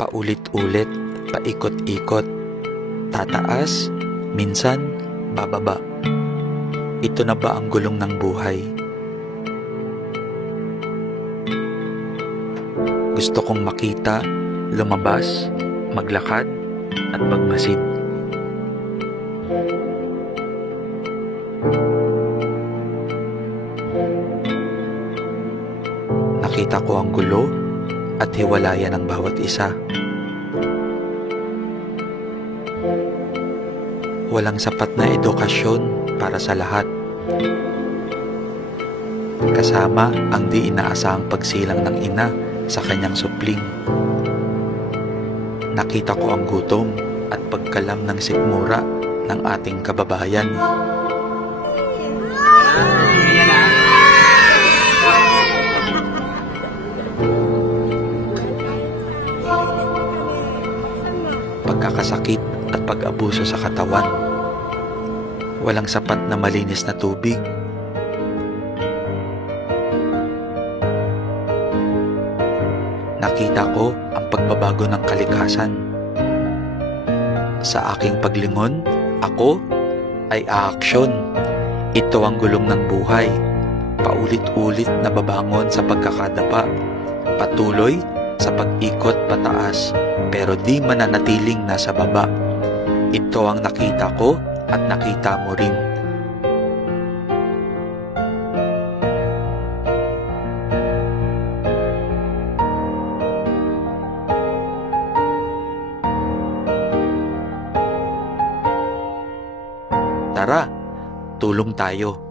Paulit-ulit, paikot-ikot. Tataas, minsan bababa. Ito na ba ang gulong ng buhay? Gusto kong makita, lumabas, maglakad, at magmasid. Nakita ko ang gulo at hiwalayan ng bawat isa. Walang sapat na edukasyon para sa lahat. Kasama ang di inaasahang pagsilang ng ina sa kanyang supling. Nakita ko ang gutom at pagkalam ng sikmura ng ating kababayan. Pagkakasakit at pag-abuso sa katawan. Walang sapat na malinis na tubig. Nakita ko ang pagbabago ng kalikasan. Sa aking paglingon, ako ay aaksyon. Ito ang gulong ng buhay. Paulit-ulit na babangon sa pagkakadapa. Patuloy sa pag-ikot pataas pero di mananatiling nasa baba. Ito ang nakita ko at nakita mo rin. Tara, tulong tayo.